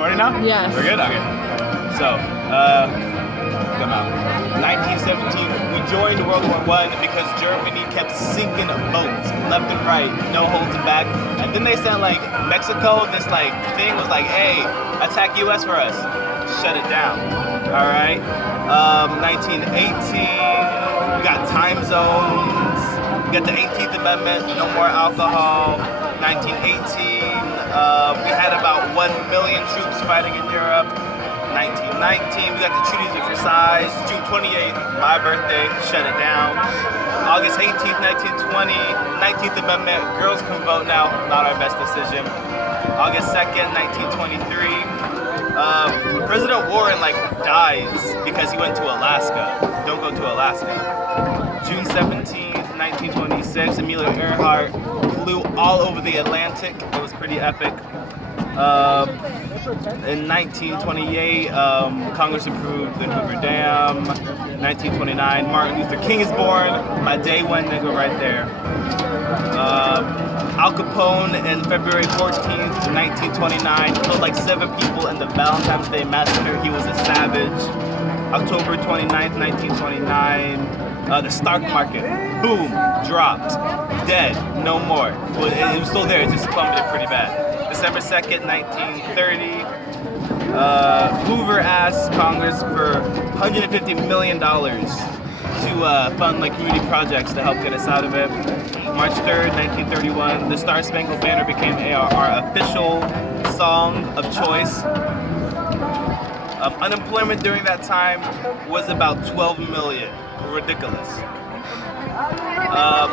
Recording now? Yes. We're good? Okay. So, come out. 1917, we joined World War I because Germany kept sinking boats left and right, no holds back. And then they sent like Mexico, this like thing was like, hey, attack US for us. Shut it down. Alright. 1918, we got time zones. We got the 18th Amendment, no more alcohol. 1918, we had about 1 million troops fighting in Europe. 1919, we got the treaties of Versailles. June 28th, my birthday, shut it down. August 18th, 1920, 19th Amendment, girls can vote now, not our best decision. August 2nd, 1923, President Warren like dies because he went to Alaska. Don't go to Alaska. June 17th, 1926, Amelia Earhart flew all over the Atlantic. It was pretty epic. In 1928, Congress approved the Hoover Dam. 1929, Martin Luther King is born. My day one nigga right there. Al Capone in February 14th, 1929, killed like 7 people in the Valentine's Day Massacre. He was a savage. October 29th, 1929, the stock market, boom, dropped, dead, no more. Well, it was still there, it just plummeted pretty bad. December 2nd, 1930, Hoover asked Congress for $150 million to fund like community projects to help get us out of it. March 3rd, 1931, the Star Spangled Banner became our official song of choice. Unemployment during that time was about 12 million. Ridiculous.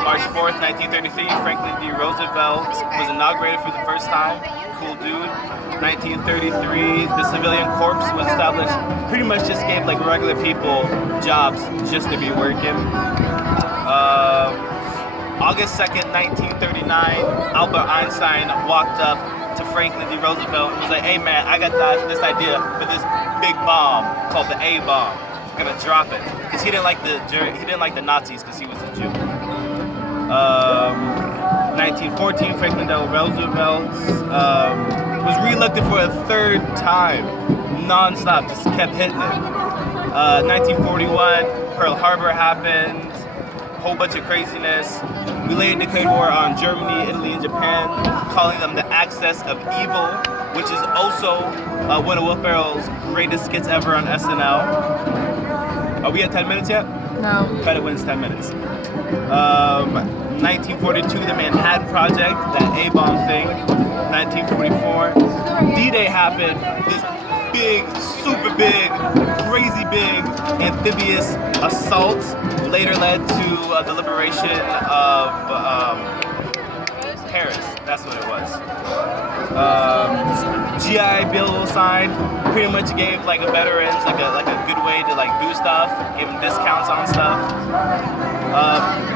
March 4th, 1933, Franklin D. Roosevelt was inaugurated for the first time. Cool dude. 1933, the Civilian Corps was established. Pretty much just gave like regular people jobs just to be working. August 2nd, 1939, Albert Einstein walked up to Franklin D. Roosevelt and was like, hey man, I got this idea for this big bomb called the A-bomb. I'm gonna drop it. Because he didn't like the Nazis because he was a Jew. 1914, Franklin Delano Roosevelt was re-elected for a 3rd time, non-stop, just kept hitting it. 1941, Pearl Harbor happened, whole bunch of craziness. We later declared war on Germany, Italy, and Japan, calling them the axis of evil, which is also one of Will Ferrell's greatest skits ever on SNL. Are we at 10 minutes yet? No. Better wins 10 minutes. 1942, the Manhattan Project, that A-bomb thing. 1944, D-Day happened. This big, super big, crazy big amphibious assault later led to the liberation of Paris. That's what it was. GI Bill signed. Pretty much gave like a veterans like a good way to like do stuff, give them discounts on stuff.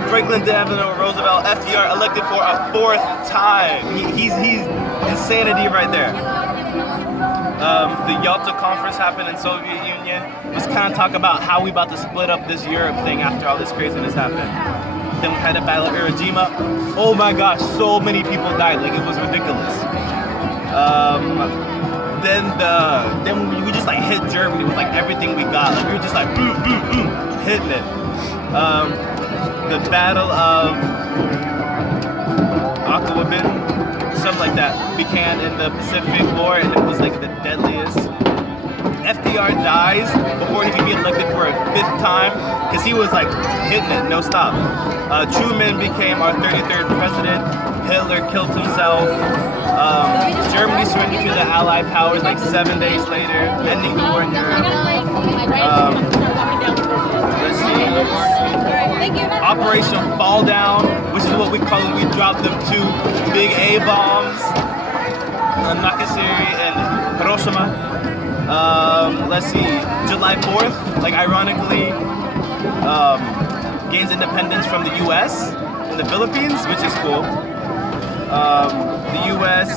Franklin Delano Roosevelt, FDR, elected for a 4th time. He's insanity right there. The Yalta Conference happened in Soviet Union. Let's kind of talk about how we about to split up this Europe thing after all this craziness happened. Then we had the Battle of Iwo Jima. Oh my gosh, so many people died. Like it was ridiculous. Then we just like hit Germany with like everything we got. Like we were just like hitting it. The Battle of Aquaban, something like that, began in the Pacific War, and it was like the deadliest. FDR dies before he can be elected for a 5th time because he was like hitting it, no stop. Truman became our 33rd president. Hitler killed himself. Germany surrendered to the Allied powers like 7 days later, ending the war in Europe. Let's see. Operation Fall Down, which is what we call it. We dropped them 2 big A-bombs on Nagasaki and Hiroshima. Let's see. July 4th, like ironically, gains independence from the U.S. and the Philippines, which is cool. The U.S.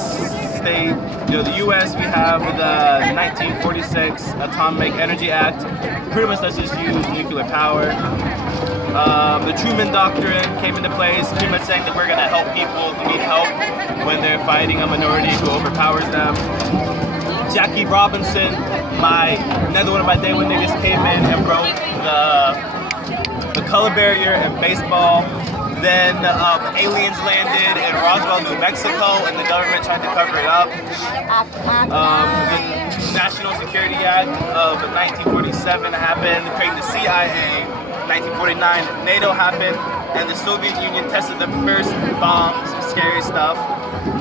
the U.S. we have the 1946 Atomic Energy Act. Pretty much let's just use nuclear power. The Truman Doctrine came into place, pretty much saying that we're going to help people who need help when they're fighting a minority who overpowers them. Jackie Robinson, another one of my day one niggas came in and broke the color barrier in baseball. Then aliens landed in Roswell, New Mexico, and the government tried to cover it up. The National Security Act of 1947 happened, creating the CIA. 1949, NATO happened, and the Soviet Union tested the first bombs. Scary stuff.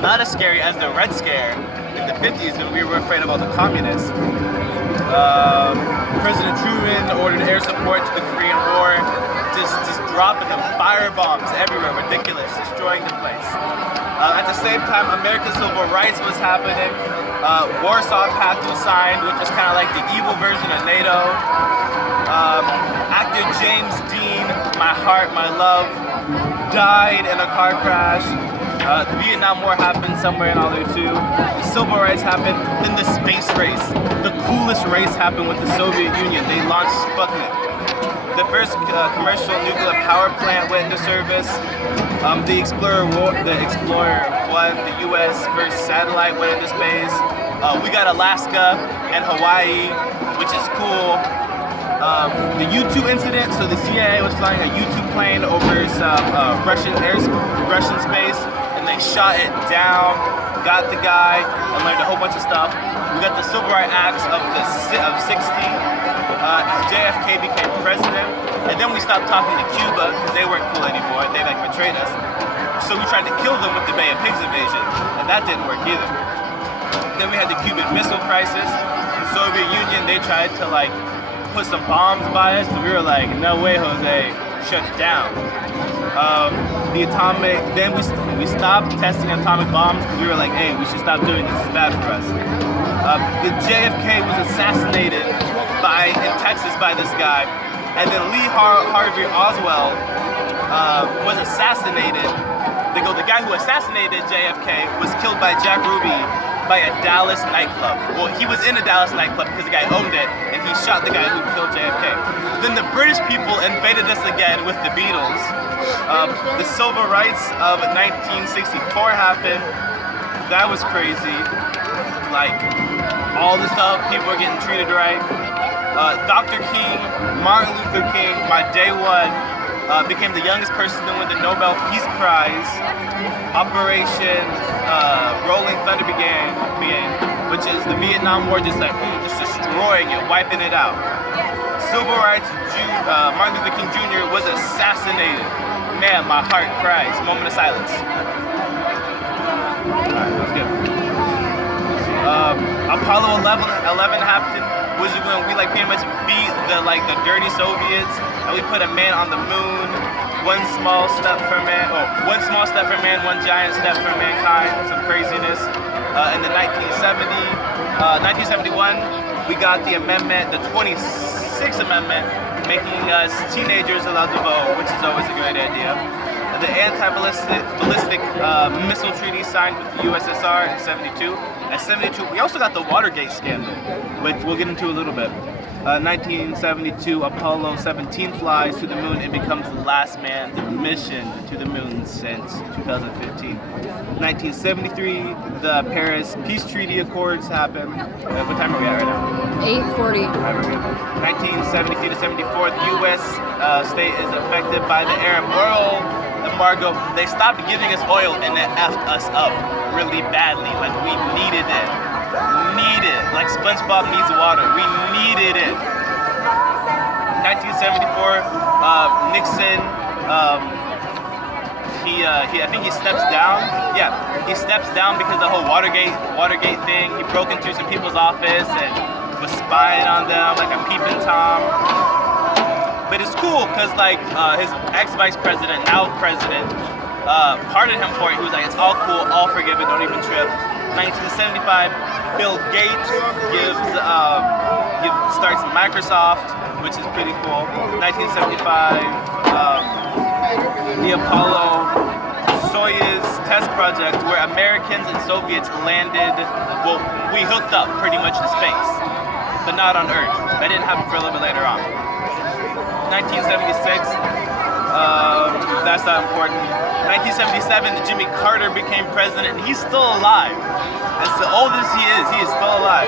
Not as scary as the Red Scare in the 50s when we were afraid of all the communists. President Truman ordered air support to the Korean War. Just dropping them fire bombs everywhere, ridiculous, destroying the place. At the same time, American civil rights was happening. Warsaw Pact was signed, which was kind of like the evil version of NATO. Actor James Dean, my heart, my love, died in a car crash. The Vietnam War happened somewhere in all there too. The civil rights happened. Then the space race, the coolest race happened with the Soviet Union. They launched Sputnik. The first commercial nuclear power plant went into service. The Explorer 1, the U.S. first satellite went into space. We got Alaska and Hawaii, which is cool. The U-2 incident, so the CIA was flying a U-2 plane over some Russian space, and they shot it down, got the guy, and learned a whole bunch of stuff. We got the Civil Rights Acts of 60. JFK became president, and then we stopped talking to Cuba because they weren't cool anymore. They betrayed us. So we tried to kill them with the Bay of Pigs invasion, and that didn't work either. Then we had the Cuban Missile Crisis. The Soviet Union, they tried to put some bombs by us, and we were like, no way, Jose, shut it down. Then we stopped testing atomic bombs because we were like, hey, we should stop doing this, it's bad for us. The JFK was assassinated in Texas by this guy, and then Lee Harvey Oswald was assassinated. The guy who assassinated JFK was killed by Jack Ruby by a Dallas nightclub. Well, he was in a Dallas nightclub because the guy owned it, and he shot the guy who killed JFK. Then the British people invaded us again with the Beatles. The civil rights of 1964 happened. That was crazy. All the stuff, people were getting treated right. Dr. King, Martin Luther King, my day one, became the youngest person to win the Nobel Peace Prize. Operation Rolling Thunder began, which is the Vietnam War, just destroying it, wiping it out. Civil rights, Martin Luther King Jr. was assassinated. Man, my heart cries. Moment of silence. Alright, let's go. Apollo 11 happened, which is when we pretty much beat the dirty Soviets, and we put a man on the moon. One small step for man, one giant step for mankind. Some craziness. In the 1971, we got the amendment, the 26th Amendment, making us teenagers allowed to vote, which is always a great idea. The anti-ballistic missile treaty signed with the USSR in 72. At 72, we also got the Watergate scandal, which we'll get into a little bit. 1972, Apollo 17 flies to the moon and becomes the last manned mission to the moon since 2015. 1973, the Paris Peace Treaty Accords happen. What time are we at right now? 8:40. 1973 to 74, the U.S. State is affected by the Arab oil embargo. They stopped giving us oil and it effed us up really badly. We needed it. Like SpongeBob needs water. We needed it. 1974, Nixon, I think he steps down. Yeah, he steps down because of the whole Watergate thing. He broke into some people's office and was spying on them like a peeping Tom. But it's cool because his ex-vice president, now president, pardoned him for it. He was like, it's all cool, all forgiven, don't even trip. 1975, Bill Gates starts Microsoft, which is pretty cool. 1975, the Apollo Soyuz test project where Americans and Soviets landed, well, we hooked up pretty much in space, but not on Earth. That didn't happen for a little bit later on. 1976, that's not important. 1977, Jimmy Carter became president, and he's still alive. As old as he is still alive.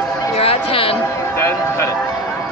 10